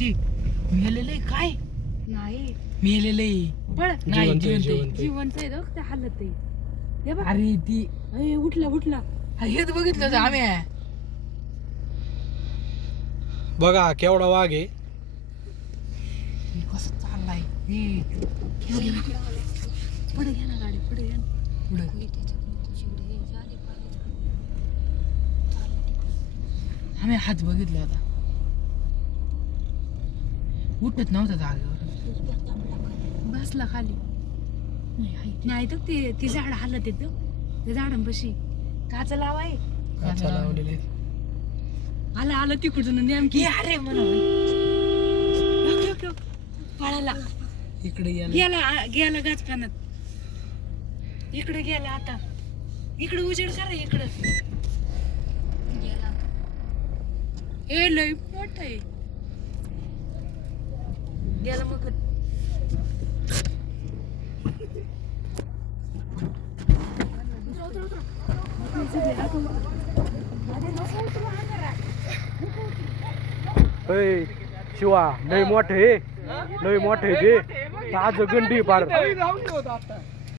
ते. मेलेलं काय? नाही. मेलेलं पळ नाही जिवंत आहे, जिवंत आहे. जिवंत आहे. जिवंत आहे बघ, त्या हालत आहे. हे बघ. अरे ती. अय, उठला उठला. हेच बघितलं होतं आम्ही. बघा केवढा वाघ आहे. हे कसं चाललाय? हे. पुढे घ्या ना गाडी पुढे घ्या ना. पुढं. आम्ही हात बघितला होता उठत नव्हता जागेवर. बसला खाली. नाही तर ते ती झाड हालत येत त्या झाडांपाशी काच लावाय काचा लावलेले आलं आलं तिकडून नेमकी. हे अरे म्हणा योग, योग, योग. पळाला इकडे गेला गेला गाच पाण्यात. इकडे गेला आता. इकडे उजेड करा इकडं. ए लय मोठ आहे. गेला मग अय शिवा लय मोठे लय मोठे ते ताज गंडी पार.